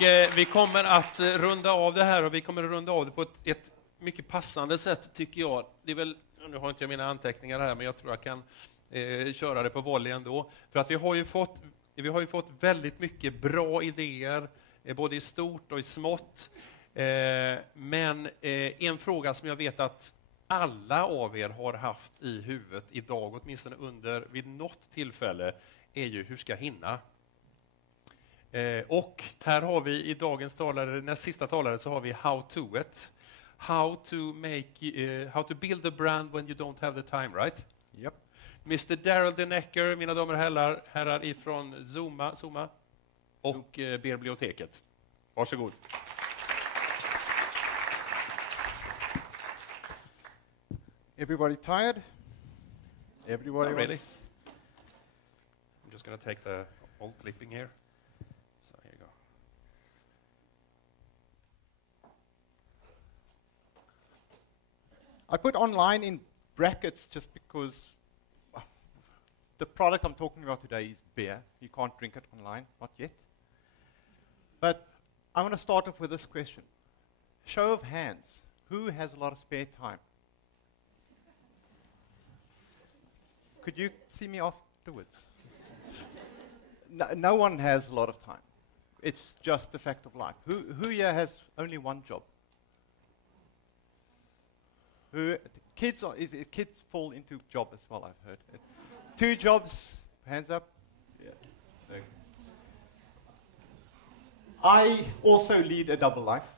vi kommer att runda av det här, och vi kommer att runda av det på ett mycket passande sätt, tycker jag. Det är väl, nu har inte jag mina anteckningar här, men jag tror jag kan köra det på volley ändå. För att vi har ju fått väldigt mycket bra idéer, både i stort och i smått. Men en fråga som jag vet att alla av er har haft i huvudet idag, åtminstone vid något tillfälle, är ju hur ska jag hinna? Och här har vi i dagens talare, näst sista talare, så har vi how to it. How to build a brand when you don't have the time, right? Yep. Mr. Darryl, mina damer och herrar ifrån Zooma och Beerblioteket. Varsågod. Everybody tired? Everybody Not really. else? I'm just going to take the old clipping here. So here you go. I put online in brackets just because the product I'm talking about today is beer. You can't drink it online, not yet. But I want to start off with this question. Show of hands. Who has a lot of spare time? Could you see me afterwards? No one has a lot of time. It's just a fact of life. Who here has only one job? Kids fall into job as well, I've heard. 2 jobs, hands up. Yeah. Okay. I also lead a double life.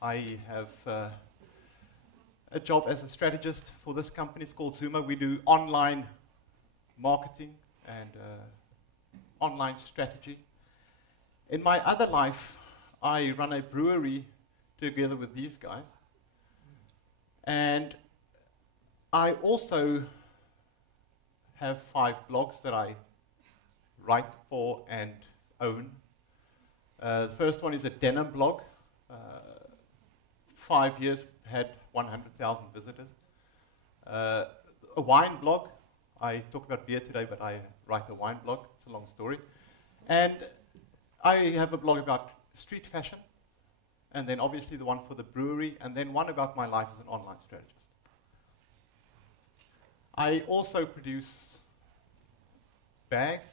I have a job as a strategist for this company. It's called Zooma. We do online marketing and online strategy. In my other life, I run a brewery together with these guys. And I also have 5 blogs that I write for and own. The first one is a denim blog. 5 years, had 100,000 visitors. A wine blog. I talk about beer today, but I write a wine blog. It's a long story. And I have a blog about street fashion, and then obviously the one for the brewery, and then one about my life as an online strategist. I also produce bags.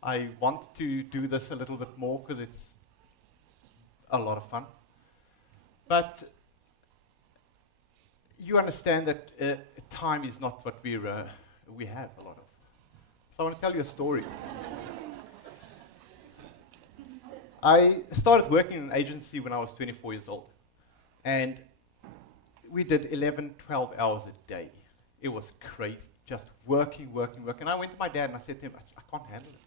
I want to do this a little bit more because it's a lot of fun. But you understand that time is not what we have a lot of. So I want to tell you a story. I started working in an agency when I was 24 years old. And we did 11, 12 hours a day. It was crazy, just working. And I went to my dad and I said to him, I can't handle it.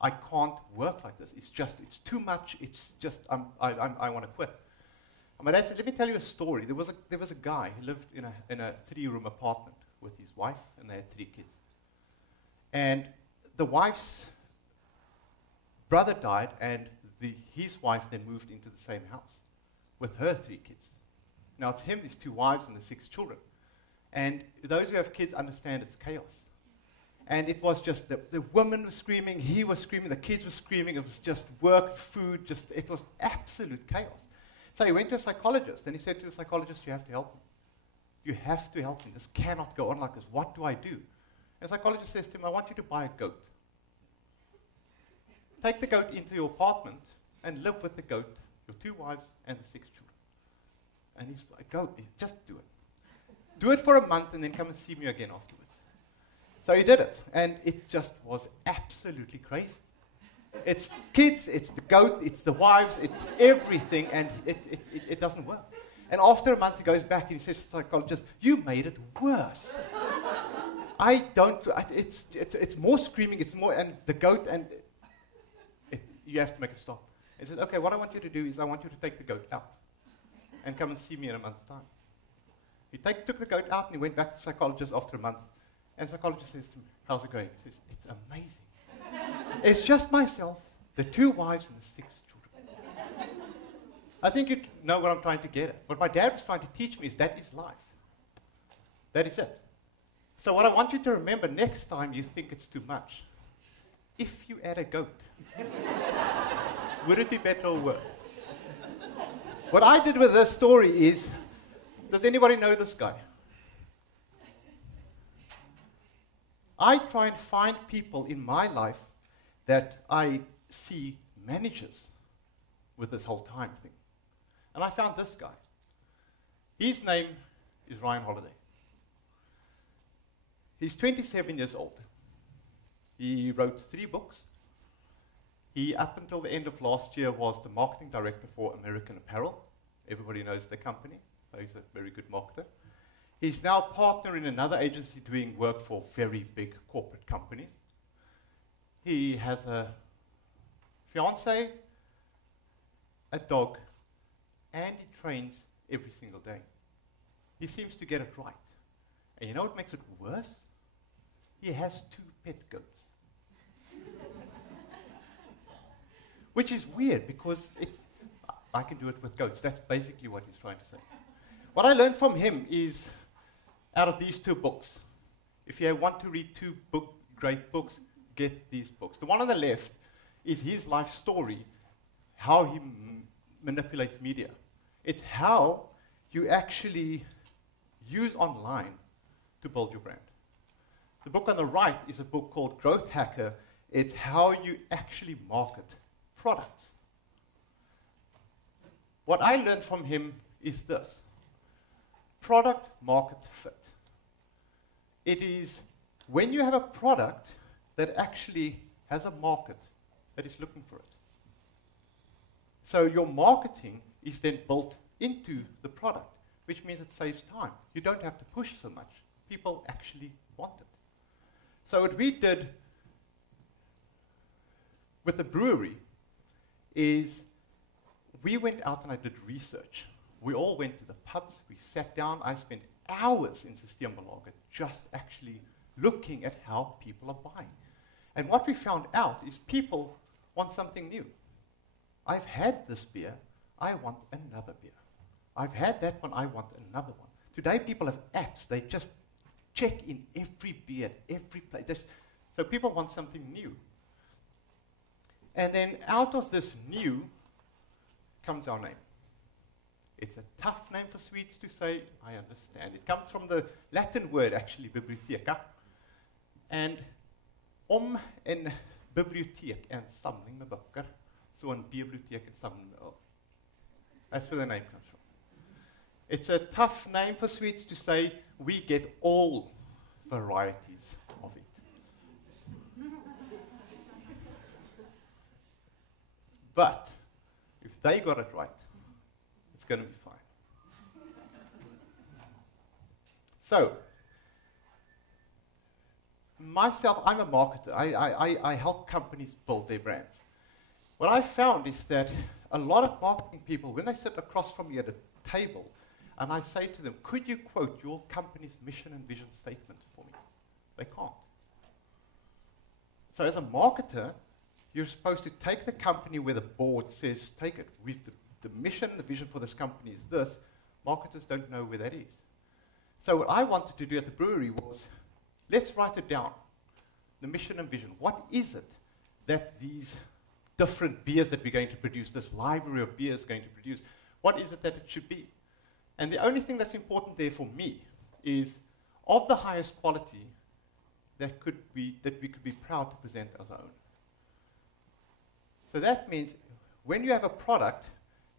I can't work like this. It's too much. It's just, I want to quit. And my dad said, let me tell you a story. There was a guy who lived in a 3-room apartment with his wife, and they had 3 kids. And the wife's brother died, and his wife then moved into the same house with her 3 kids. Now it's him, his 2 wives, and the 6 children. And those who have kids understand it's chaos. And it was just the woman was screaming, he was screaming, the kids were screaming. It was just work, food, it was absolute chaos. So he went to a psychologist, and he said to the psychologist, you have to help him. You have to help him. This cannot go on like this. What do I do? And the psychologist says to him, I want you to buy a goat. Take the goat into your apartment and live with the goat, your 2 wives, and the 6 children. And he's like, just do it. Do it for a month and then come and see me again afterwards. So he did it, and it just was absolutely crazy. It's kids, it's the goat, it's the wives, it's everything, and it doesn't work. And after a month he goes back and he says to the psychologist, you made it worse. It's more screaming, it's more, and the goat, and you have to make it stop. He says, okay, what I want you to do is I want you to take the goat out and come and see me in a month's time. He took the goat out and he went back to the psychologist after a month. And the psychologist says to him, how's it going? He says, it's amazing. It's just myself, the 2 wives, and the 6 children. I think you know what I'm trying to get at. What my dad was trying to teach me is that is life. That is it. So what I want you to remember next time you think it's too much, if you add a goat, Would it be better or worse? What I did with this story is, does anybody know this guy? I try and find people in my life that I see managers with this whole time thing. And I found this guy. His name is Ryan Holiday. He's 27 years old. He wrote 3 books. He, up until the end of last year, was the marketing director for American Apparel. Everybody knows the company, so he's a very good marketer. He's now a partner in another agency doing work for very big corporate companies. He has a fiancé, a dog, and he trains every single day. He seems to get it right. And you know what makes it worse? He has 2 pet goats. Which is weird, because I can do it with goats. That's basically what he's trying to say. What I learned from him is, out of these 2 books, if you want to read 2 great books, get these books. The one on the left is his life story, how he manipulates media. It's how you actually use online to build your brand. The book on the right is a book called Growth Hacker. It's how you actually market products. What I learned from him is this: product market fit. It is when you have a product that actually has a market that is looking for it. So your marketing is then built into the product, which means it saves time. You don't have to push so much. People actually want it. So what we did with the brewery is we went out and I did research. We all went to the pubs, we sat down, I spent hours in Systembolaget just actually looking at how people are buying. And what we found out is people want something new. I've had this beer, I want another beer. I've had that one, I want another one. Today people have apps, they just check in every beer, every place. So people want something new. And then out of this new comes our name. It's a tough name for Swedes to say, I understand. It comes from the Latin word, actually, Beerbliotek. And om en bibliotek, en samling med böcker, så en bibliotek, en samling med öl. That's where the name comes from. It's a tough name for Swedes to say, we get all varieties of it. But if they got it right, it's going to be fine. So, myself, I'm a marketer. I help companies build their brands. What I found is that a lot of marketing people, when they sit across from me at a table, and I say to them, could you quote your company's mission and vision statement for me? They can't. So as a marketer, you're supposed to take the company where the board says, take it. The mission and the vision for this company is this. Marketers don't know where that is. So what I wanted to do at the brewery was, let's write it down. The mission and vision. What is it that these different beers that we're going to produce, this library of beers is going to produce, what is it that it should be? And the only thing that's important there for me is of the highest quality that we could be proud to present as our own. So that means when you have a product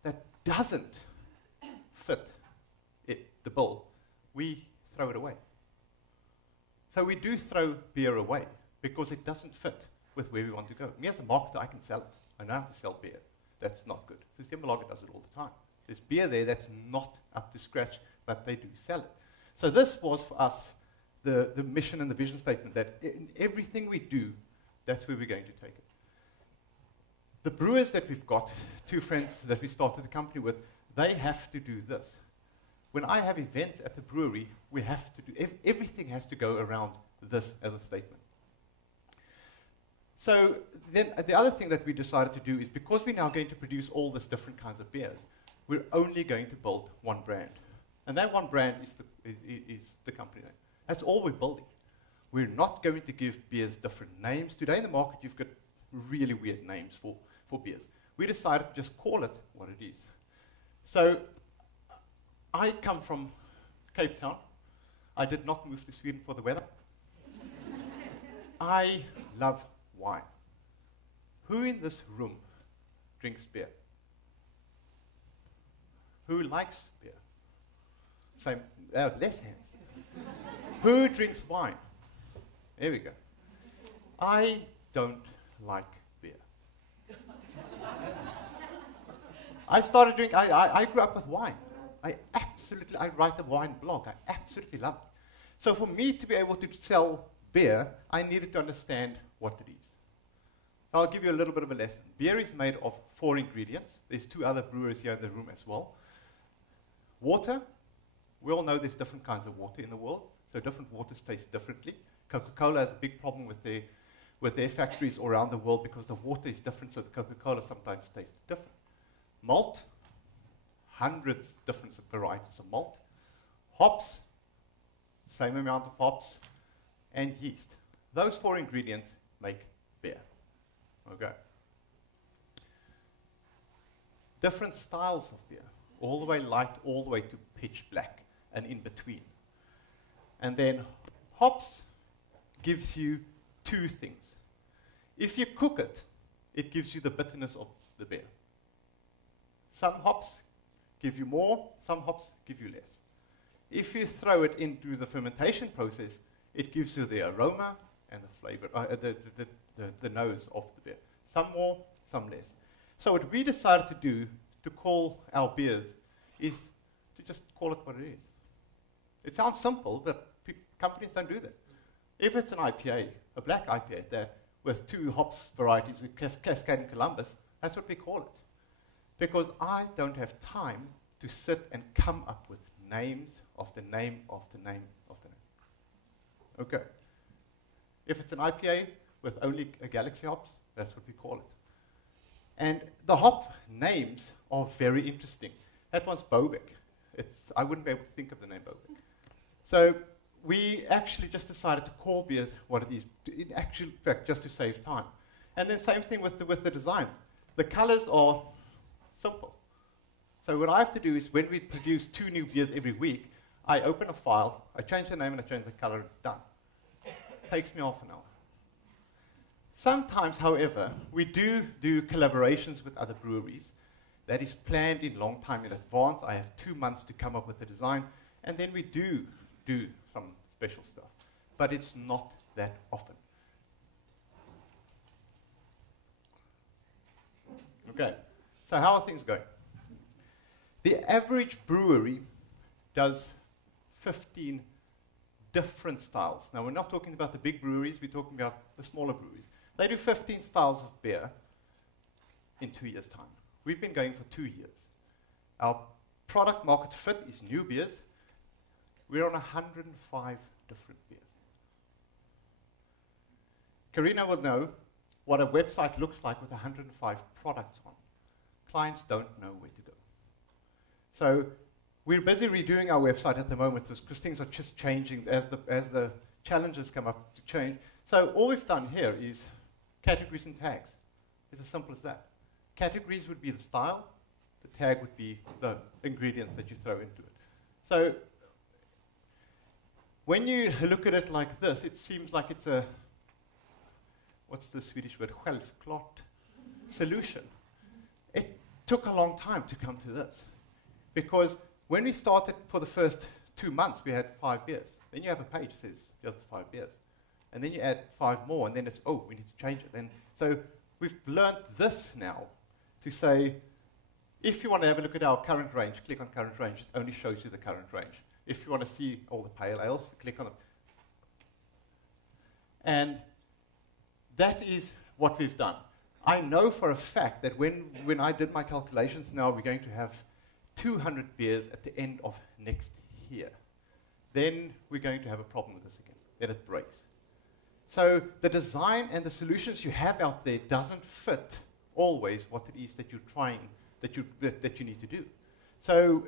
that doesn't fit the bill, we throw it away. So we do throw beer away because it doesn't fit with where we want to go. Me as a marketer, I can sell it. I know how to sell beer. That's not good. Systembolaget does it all the time. There's beer there that's not up to scratch, but they do sell it. So this was for us the mission and the vision statement, that in everything we do, that's where we're going to take it. The brewers that we've got, 2 friends that we started the company with, they have to do this. When I have events at the brewery, we have to do, everything has to go around this as a statement. So then the other thing that we decided to do is, because we're now going to produce all these different kinds of beers, we're only going to build one brand. And that one brand is the company name. That's all we're building. We're not going to give beers different names. Today in the market, you've got really weird names for beers. we decided to just call it what it is. So I come from Cape Town. I did not move to Sweden for the weather. I love wine. Who in this room drinks beer? Who likes beer? Same, less hands. Who drinks wine? There we go. I don't like beer. I started drinking, I grew up with wine. I write a wine blog. I absolutely love it. So for me to be able to sell beer, I needed to understand what it is. So I'll give you a little bit of a lesson. Beer is made of 4 ingredients. There's 2 other brewers here in the room as well. Water. We all know there's different kinds of water in the world, so different waters taste differently. Coca-Cola has a big problem with their factories all around the world because the water is different, so the Coca-Cola sometimes tastes different. Malt, hundreds of different varieties of malt. Hops, same amount of hops. And yeast. Those 4 ingredients make beer. Okay. Different styles of beer, all the way light, all the way to pitch black, and in between. And then hops gives you 2 things. If you cook it, it gives you the bitterness of the beer. Some hops give you more, some hops give you less. If you throw it into the fermentation process, it gives you the aroma and the flavor, the nose of the beer. Some more, some less. So what we decided to do to call our beers is to just call it what it is. It sounds simple, but companies don't do that. If it's an IPA, a black IPA that with 2 hops varieties, Cascade and Columbus, that's what we call it. Because I don't have time to sit and come up with names of the name of the name of the name. Okay. If it's an IPA with only a Galaxy hops, that's what we call it. And the hop names are very interesting. That one's Bobic. I wouldn't be able to think of the name Bobic. So we actually just decided to call beers what it is, in actual fact, just to save time. And then same thing with the design. The colors are simple. So what I have to do is when we produce 2 new beers every week, I open a file, I change the name and I change the color, and it's done. It takes me half an hour. Sometimes, however, we do collaborations with other breweries. That is planned in long time in advance. I have 2 months to come up with the design, and then we do some special stuff. But it's not that often. Okay, so how are things going? The average brewery does 15 different styles. Now, we're not talking about the big breweries, we're talking about the smaller breweries. They do 15 styles of beer in 2 years' time. We've been going for 2 years. Our product market fit is new beers. We're on 105 different beers. Karina will know what a website looks like with 105 products on. Clients don't know where to go. So we're busy redoing our website at the moment because things are just changing as the challenges come up to change. So all we've done here is categories and tags. It's as simple as that. Categories would be the style. The tag would be the ingredients that you throw into it. So when you look at it like this, it seems like it's a, what's the Swedish word, självklart solution. It took a long time to come to this. Because when we started for the first 2 months, we had 5 beers. Then you have a page that says just 5 beers. And then you add 5 more, and then it's, oh, we need to change it. And so we've learned this now to say, if you want to have a look at our current range, click on current range. It only shows you the current range. If you want to see all the pale ales, click on them. And that is what we've done. I know for a fact that when I did my calculations now, we're going to have 200 beers at the end of next year. Then we're going to have a problem with this again. Then it breaks. So the design and the solutions you have out there doesn't fit always what it is that you're trying, that you need to do. So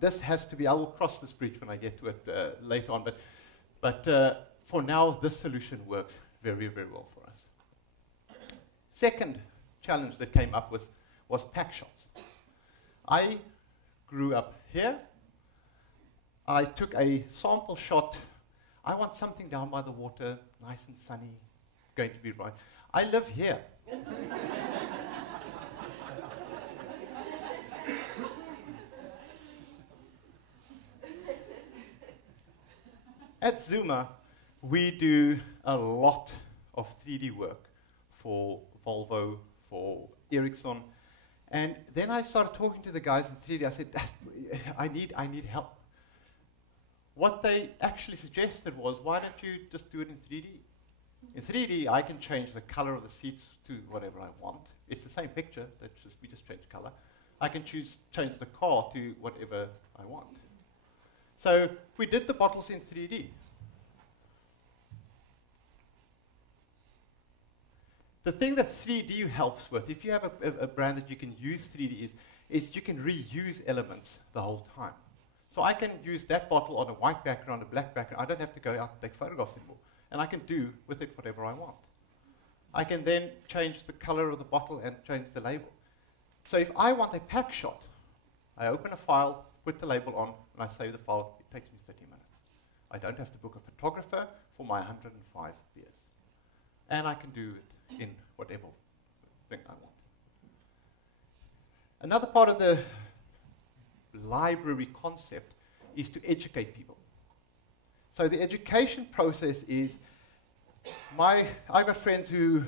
this has to be, I will cross this bridge when I get to it later on, but for now, this solution works very, very well for us. Second challenge that came up was was pack shots. I grew up here. I took a sample shot. I want something down by the water, nice and sunny, going to be right. I live here. At Zooma, we do a lot of 3D work for Volvo, for Ericsson. And then I started talking to the guys in 3D. I said, I need help. What they actually suggested was, why don't you just do it in 3D? In 3D, I can change the color of the seats to whatever I want. It's the same picture, we just change color. I can change the car to whatever I want. So we did the bottles in 3D. The thing that 3D helps with, if you have a brand that you can use 3D, is you can reuse elements the whole time. So I can use that bottle on a white background, a black background. I don't have to go out and take photographs anymore. And I can do with it whatever I want. I can then change the color of the bottle and change the label. So if I want a pack shot, I open a file, put the label on, and I save the file. It takes me 30 minutes. I don't have to book a photographer for my 105 beers. And I can do it in whatever thing I want. Another part of the library concept is to educate people. So the education process is, I've got friends who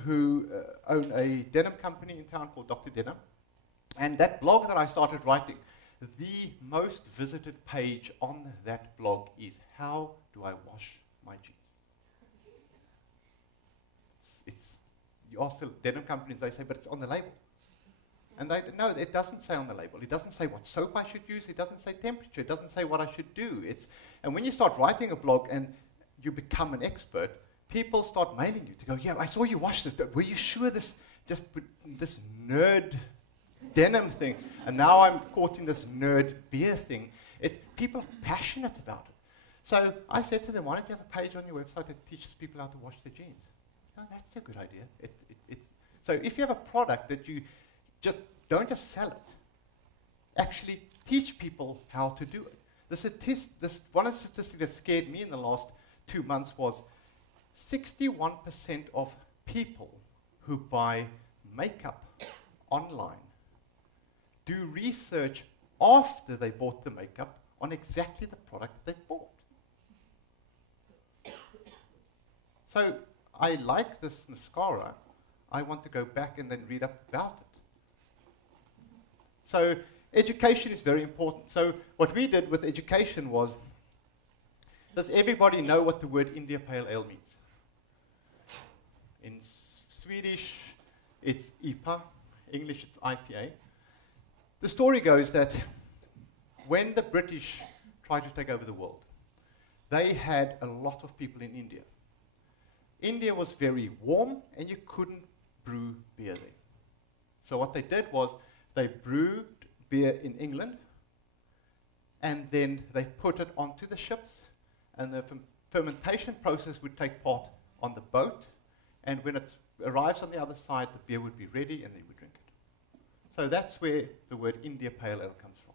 own a denim company in town called Dr. Denim. And that blog that I started writing, the most visited page on that blog is, how do I wash my jeans? You ask the denim companies, they say, but it's on the label. And they no, it doesn't say on the label. It doesn't say what soap I should use. It doesn't say temperature. It doesn't say what I should do. And when you start writing a blog and you become an expert, people start mailing you to go, yeah, I saw you wash this. Were you sure this nerd denim thing? And now I'm caught in this nerd beer thing. People are passionate about it. So I said to them, why don't you have a page on your website that teaches people how to wash their jeans? Oh, that's a good idea. So if you have a product that you don't just sell it, actually teach people how to do it. One of the statistics that scared me in the last 2 months was 61% of people who buy makeup online do research after they bought the makeup on exactly the product they bought. So I like this mascara. I want to go back and then read up about it. So education is very important. So what we did with education was, does everybody know what the word India Pale Ale means? In Swedish, it's IPA. English, it's IPA. The story goes that when the British tried to take over the world, they had a lot of people in India. India was very warm, and you couldn't brew beer there. So what they did was, they brewed beer in England, and then they put it onto the ships, and the fermentation process would take part on the boat, and when it arrives on the other side, the beer would be ready, and they would drink it. So that's where the word India Pale Ale comes from.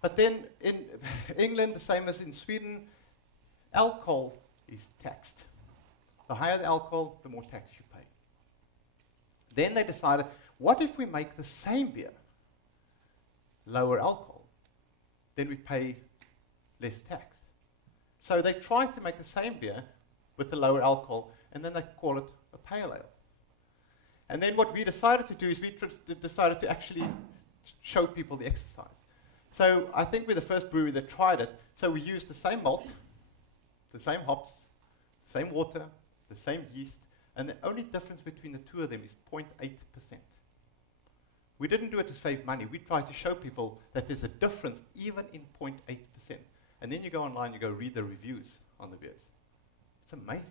But then in England, the same as in Sweden, alcohol is taxed. The higher the alcohol, the more tax you pay. Then they decided, what if we make the same beer lower alcohol? Then we pay less tax. So they tried to make the same beer with the lower alcohol, and then they call it a pale ale. And then what we decided to do is we decided to actually show people the exercise. So I think we're the first brewery that tried it. So we used the same malt, the same hops, same water, the same yeast, and the only difference between the two of them is 0.8%. We didn't do it to save money. We tried to show people that there's a difference even in 0.8%. And then you go online, you go read the reviews on the beers. It's amazing.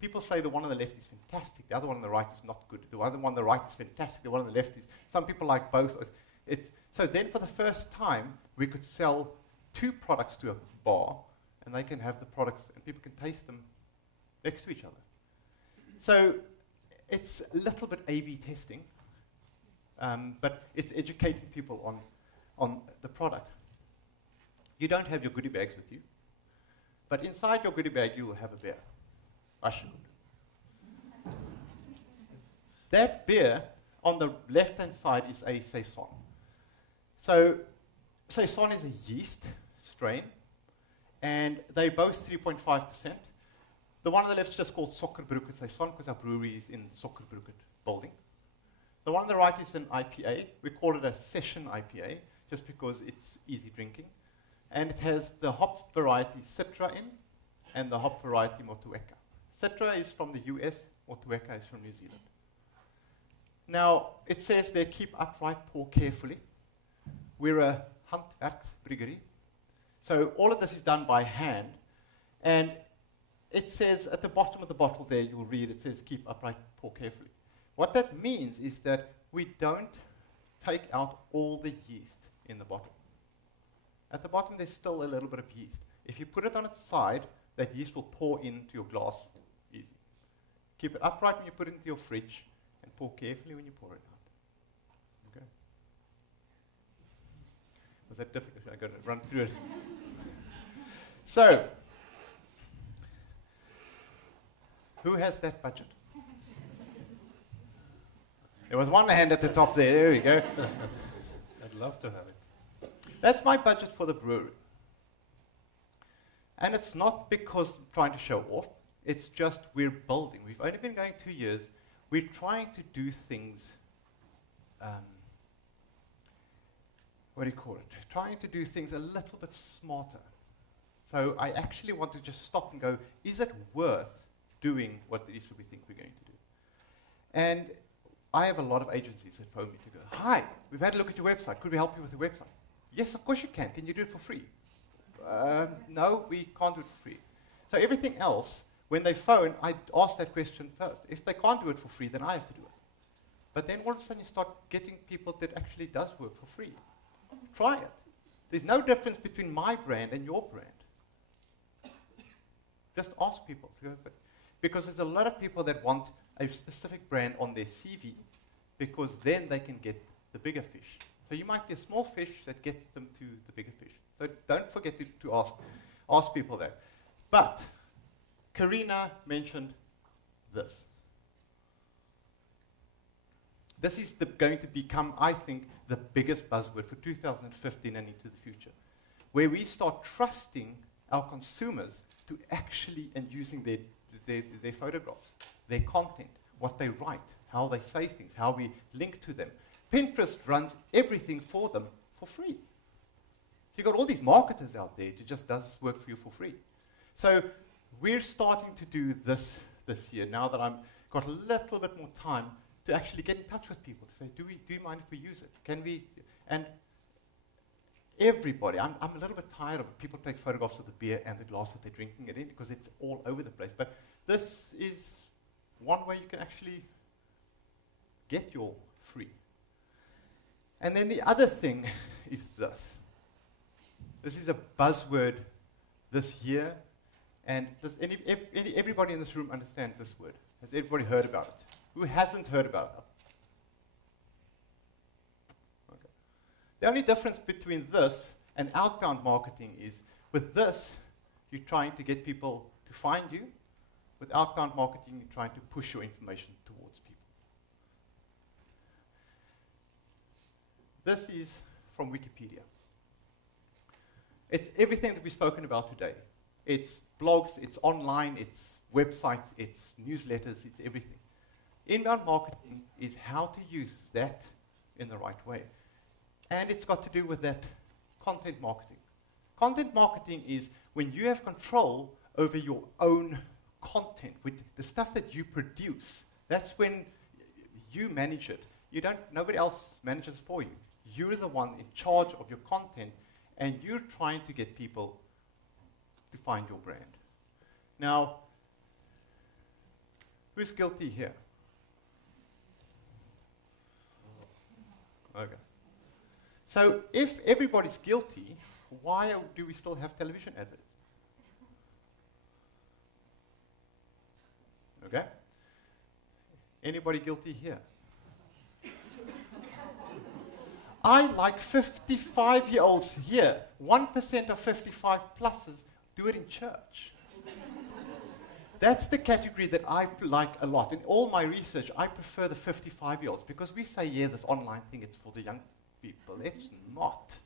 People say the one on the left is fantastic, the other one on the right is not good. The other one on the right is fantastic, the one on the left is... Some people like both. So then for the first time, we could sell 2 products to a bar, and they can have the products, and people can taste them next to each other. So it's a little bit A/B testing. but it's educating people on the product. You don't have your goodie bags with you, but inside your goodie bag you will have a beer. That beer on the left-hand side is a saison. So saison is a yeast strain, and they're both 3.5%. The one on the left is just called Sokkerbroeket Saison because our brewery is in Sokkerbroeket building. The one on the right is an IPA. We call it a session IPA just because it's easy drinking. And it has the hop variety Citra in and the hop variety Motueka. Citra is from the US, Motueka is from New Zealand. Now, it says there, keep upright, pour carefully. We're a handwerksbryggeri. So all of this is done by hand. And it says at the bottom of the bottle there, you'll read, it says keep upright, pour carefully. What that means is that we don't take out all the yeast in the bottle. At the bottom, there's still a little bit of yeast. If you put it on its side, that yeast will pour into your glass easy. Keep it upright when you put it into your fridge, and pour carefully when you pour it out. Okay? Was that difficult? I got to run through it. So, who has that budget? There was one hand at the top there. There we go. I'd love to have it. That's my budget for the brewery. And it's not because I'm trying to show off. It's just we're building. We've only been going 2 years. We're trying to do things, what do you call it? Trying to do things a little bit smarter. So I actually want to just stop and go, is it worth doing what it is that we think we're going to do? And I have a lot of agencies that phone me to go, hi, we've had a look at your website. Could we help you with the website? Yes, of course you can. Can you do it for free? No, we can't do it for free. So everything else, when they phone, I ask that question first. If they can't do it for free, then I have to do it. But then all of a sudden you start getting people that actually does work for free. Try it. There's no difference between my brand and your brand. Just ask people to go for it. Because there's a lot of people that want a specific brand on their CV because then they can get the bigger fish. So you might be a small fish that gets them to the bigger fish. So don't forget to ask people that. But Karina mentioned this. This is going to become, I think, the biggest buzzword for 2015 and into the future, where we start trusting our consumers to actually, and using their photographs, their content, what they write, how they say things, how we link to them. Pinterest runs everything for them for free. You've got all these marketers out there who just does work for you for free. So we're starting to do this year, now that I've got a little bit more time to actually get in touch with people, to say, do you mind if we use it? Can we? And everybody, I'm a little bit tired of it. People take photographs of the beer and the glass that they're drinking it in because it's all over the place. But this is one way you can actually get your free. And then the other thing is this. This is a buzzword this year, and everybody in this room understands this word. Has everybody heard about it? Who hasn't heard about it? Okay. The only difference between this and outbound marketing is, with this, you're trying to get people to find you. With outbound marketing, you're trying to push your information towards people. This is from Wikipedia. It's everything that we've spoken about today. It's blogs, it's online, it's websites, it's newsletters, it's everything. Inbound marketing is how to use that in the right way. And it's got to do with that content marketing. Content marketing is when you have control over your own content, with the stuff that you produce. That's when you manage it. Nobody else manages for you. You're the one in charge of your content, and you're trying to get people to find your brand. Now, who's guilty here? Okay. So if everybody's guilty, why do we still have television adverts? Okay? Anybody guilty here? I like 55-year-olds here. 1% of 55 pluses do it in church. That's the category that I like a lot. In all my research, I prefer the 55-year-olds because we say, yeah, this online thing, it's for the young people. It's not.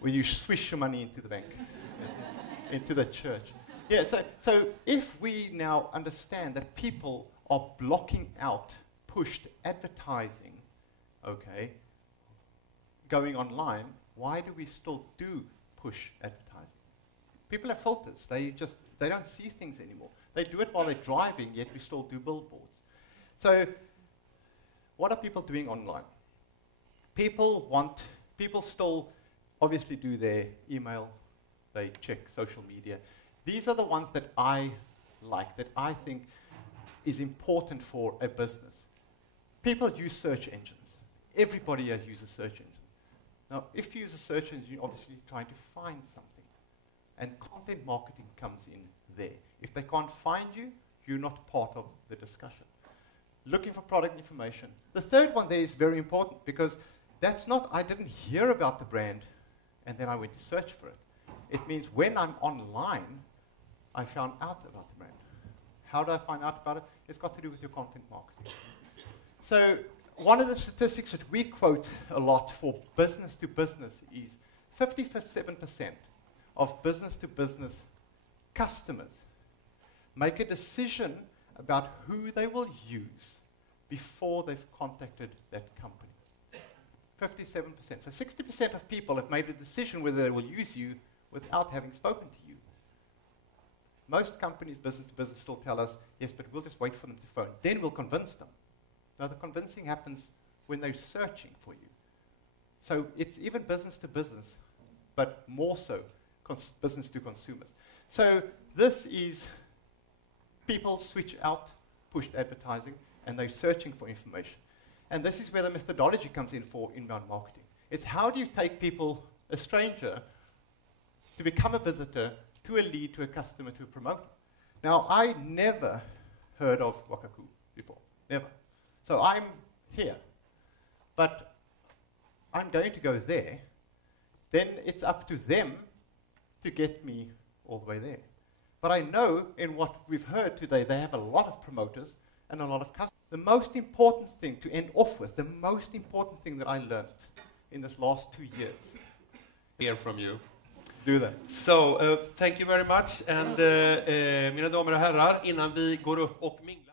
Well, you swish your money into the bank, into the church. Yeah, so if we now understand that people are blocking out pushed advertising, okay, going online, why do we still do push advertising? People have filters. They don't see things anymore. They do it while they're driving, yet we still do billboards. So what are people doing online? People still obviously do their email. They check social media. These are the ones that I like, that I think is important for a business. People use search engines. Everybody here uses search engines. Now, if you use a search engine, you're obviously trying to find something. And content marketing comes in there. If they can't find you, you're not part of the discussion. Looking for product information. The third one there is very important because that's not, I didn't hear about the brand and then I went to search for it. It means when I'm online, I found out about the brand. How do I find out about it? It's got to do with your content marketing. So one of the statistics that we quote a lot for business to business is 57% of business to business customers make a decision about who they will use before they've contacted that company. 57%. So 60% of people have made a decision whether they will use you without having spoken to you. Most companies, business to business, still tell us, yes, but we'll just wait for them to phone. Then we'll convince them. Now, the convincing happens when they're searching for you. So it's even business to business, but more so business to consumers. So this is people switch out pushed advertising, and they're searching for information. And this is where the methodology comes in for inbound marketing. It's how do you take people, a stranger, to become a visitor, to a lead, to a customer, to a promoter. Now, I never heard of Wakaku before, never. So I'm here, but I'm going to go there. Then it's up to them to get me all the way there. But I know in what we've heard today, they have a lot of promoters and a lot of customers. The most important thing to end off with, the most important thing that I learned in this last 2 years. Hear from you. Do that. So, thank you very much. And mina damer och herrar, innan vi går upp och minglar